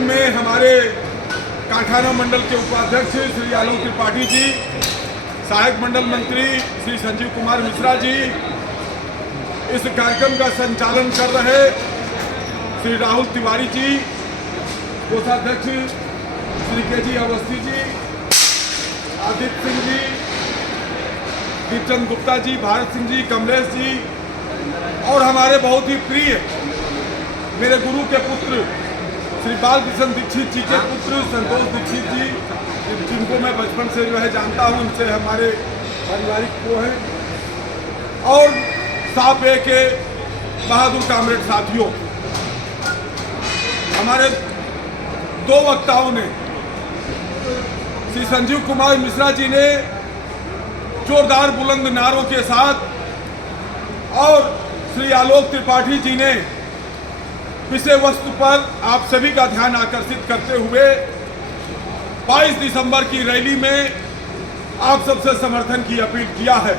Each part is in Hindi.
मीटिंग में हमारे कारखाना मंडल के उपाध्यक्ष श्री आलोक त्रिपाठी जी, सहायक मंडल मंत्री श्री संजीव कुमार मिश्रा जी, इस कार्यक्रम का संचालन कर रहे श्री राहुल तिवारी जी, कोषाध्यक्ष श्री के.जी. अवस्थी जी, आदित्य सिंह जी, दीपचंद गुप्ता जी, भारत सिंह जी, कमलेश जी और हमारे बहुत ही प्रिय मेरे गुरु के पुत्र श्री बालकृष्ण दीक्षित जी के पुत्र संतोष दीक्षित जी, जिनको मैं बचपन से जो है जानता हूँ, उनसे हमारे पारिवारिक वो हैं, और साप ए के बहादुर कामरेड साथियों। हमारे दो वक्ताओं ने, श्री संजीव कुमार मिश्रा जी ने जोरदार बुलंद नारों के साथ और श्री आलोक त्रिपाठी जी ने विषय वस्तु पर आप सभी का ध्यान आकर्षित करते हुए 22 दिसंबर की रैली में आप सबसे समर्थन की अपील किया है।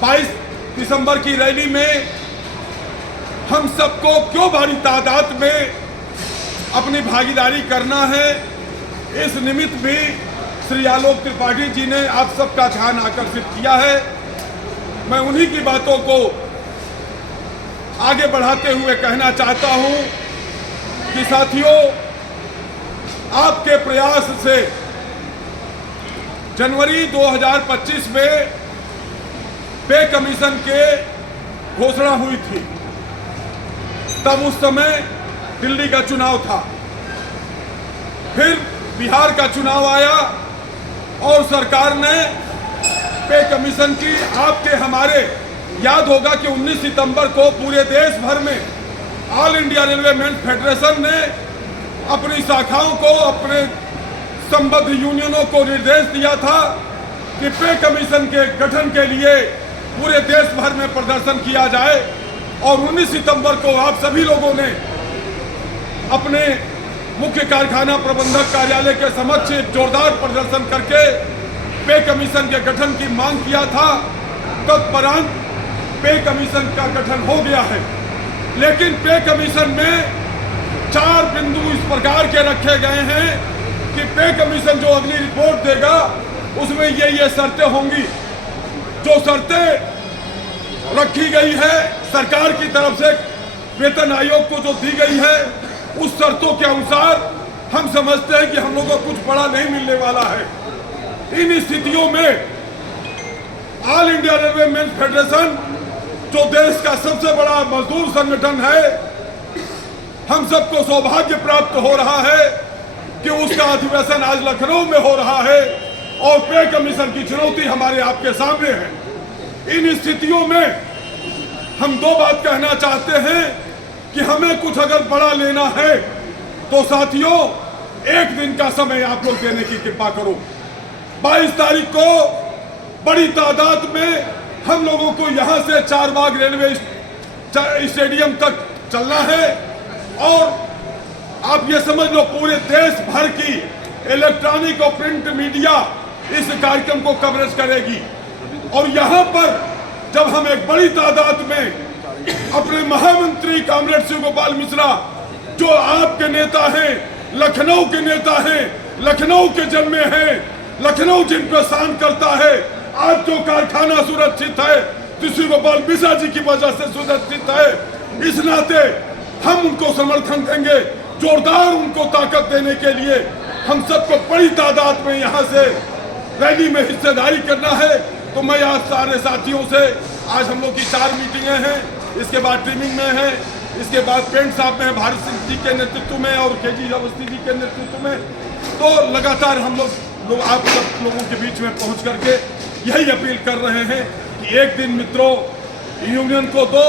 22 दिसंबर की रैली में हम सबको क्यों बड़ी तादाद में अपनी भागीदारी करना है, इस निमित्त भी श्री आलोक त्रिपाठी जी ने आप सबका ध्यान आकर्षित किया है। मैं उन्हीं की बातों को आगे बढ़ाते हुए कहना चाहता हूं कि साथियों, आपके प्रयास से जनवरी 2025 में पे कमीशन के घोषणा हुई थी। तब उस समय दिल्ली का चुनाव था, फिर बिहार का चुनाव आया और सरकार ने पे कमीशन की, आपके हमारे याद होगा कि 19 सितंबर को पूरे देश भर में all India railway men's federation ने अपनी शाखाओं को, अपने संबद्ध यूनियनों को निर्देश दिया था कि पे कमीशन के गठन के लिए पूरे देश भर में प्रदर्शन किया जाए। और 19 सितंबर को आप सभी लोगों ने अपने मुख्य कारखाना प्रबंधक कार्यालय के समक्ष जोरदार प्रदर्शन करके पे कमीशन के गठन की मांग किया था। तत्परांत पे कमीशन का गठन हो गया है, लेकिन पे कमीशन में 4 बिंदु इस प्रकार के रखे गए हैं कि पे कमीशन जो अगली रिपोर्ट देगा उसमें ये शर्तें होंगी। जो शर्तें रखी गई है सरकार की तरफ से वेतन आयोग को जो दी गई है, उस शर्तों के अनुसार हम समझते हैं कि हम लोगों को कुछ बड़ा नहीं मिलने वाला है। इन स्थितियों में all India railway men's federation, जो देश का सबसे बड़ा मजदूर संगठन है, हम सबको सौभाग्य प्राप्त हो रहा है कि उसका अधिवेशन आज लखनऊ में हो रहा है और पे कमीशन की चुनौती हमारे आपके सामने है। इन स्थितियों में हम दो बात कहना चाहते हैं कि हमें कुछ अगर बड़ा लेना है तो साथियों, एक दिन का समय आप लोग देने की कृपा करो। 22 तारीख को बड़ी तादाद में हम लोगों को यहां से चारबाग रेलवे स्टेडियम तक चलना है और आप ये समझ लो पूरे देश भर की इलेक्ट्रॉनिक और प्रिंट मीडिया इस कार्यक्रम को कवरेज करेगी। और यहां पर जब हम एक बड़ी तादाद में अपने महामंत्री कामरेड शिव गोपाल मिश्रा, जो आपके नेता हैं, लखनऊ के नेता हैं, लखनऊ के जन्मे हैं, लखनऊ जिन पर शान करता है, आज जो कारखाना सुरक्षित है शिव गोपाल मिश्रा जी की वजह से सुरक्षित है, इस नाते हम उनको समर्थन देंगे। जोरदार उनको ताकत देने के लिए हम सबको बड़ी तादाद में यहाँ से रैली में हिस्सेदारी करना है। तो मैं आज सारे साथियों से, आज हम लोग की 4 मीटिंगें हैं, इसके बाद ट्रिमिंग में है, इसके बाद पेंट साहब में है, भारत सिंह जी के नेतृत्व में और के.जी. अवस्थी जी के नेतृत्व में। तो लगातार हम लोग आप सब लोगों के बीच में पहुंच करके यही अपील कर रहे हैं कि एक दिन मित्रों, यूनियन को दो,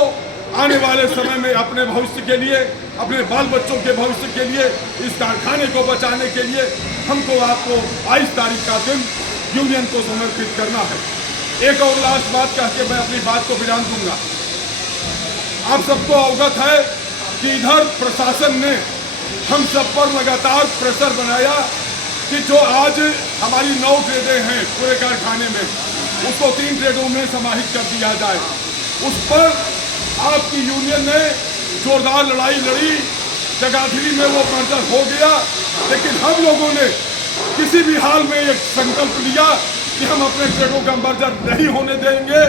आने वाले समय में अपने भविष्य के लिए, अपने बाल बच्चों के भविष्य के लिए, इस कारखाने को बचाने के लिए हमको आपको 22 तारीख का दिन यूनियन को समर्पित करना है। एक और लास्ट बात कह के मैं अपनी बात को विराम दूंगा। आप सबको अवगत है कि इधर प्रशासन ने हम सब पर लगातार प्रेशर बनाया कि जो आज हमारी 9 ट्रेडें हैं पूरे कारखाने में, उसको 3 ट्रेडों में समाहित कर दिया जाए। उस पर आपकी यूनियन ने जोरदार लड़ाई लड़ी, जगाधरी में वो मर्डर हो गया, लेकिन हम लोगों ने किसी भी हाल में एक संकल्प लिया कि हम अपने ट्रेडों का मर्जर नहीं होने देंगे।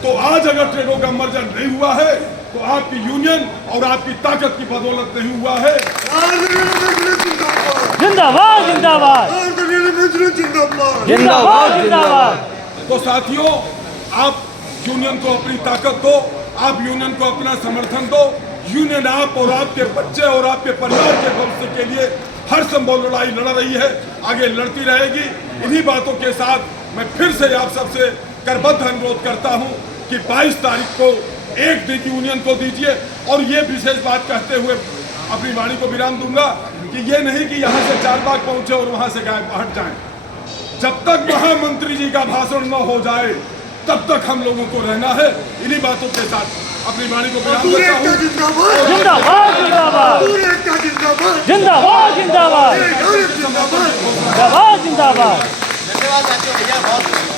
तो आज अगर ट्रेडों का मर्जर नहीं हुआ है तो आपकी यूनियन और आपकी ताकत की बदौलत नहीं हुआ है। जिंदाबाद जिंदाबाद जिंदाबाद जिंदाबाद। तो साथियों, आप यूनियन को अपनी ताकत दो, आप यूनियन को अपना समर्थन दो। यूनियन आप और आपके बच्चे और आपके परिवार के भविष्य के लिए हर संभव लड़ाई लड़ रही है, आगे लड़ती रहेगी। इन्हीं बातों के साथ मैं फिर से आप सबसे करबद्ध अनुरोध करता हूं कि 22 तारीख को एक दिन यूनियन को दीजिए। और ये विशेष बात कहते हुए अपनी वाणी को विराम दूंगा कि ये नहीं कि यहाँ से चारबाग पहुंचे और वहां से गायब हट जाएं। जब तक महामंत्री जी का भाषण न हो जाए तब तक हम लोगों को रहना है। इन्हीं बातों के साथ अपनी वाणी को विराम देता हूं। जिंदाबाद जिंदाबाद जिंदाबाद जिंदाबाद जिंदाबाद जिंदाबाद। धन्यवाद साथियों, भैया बहुत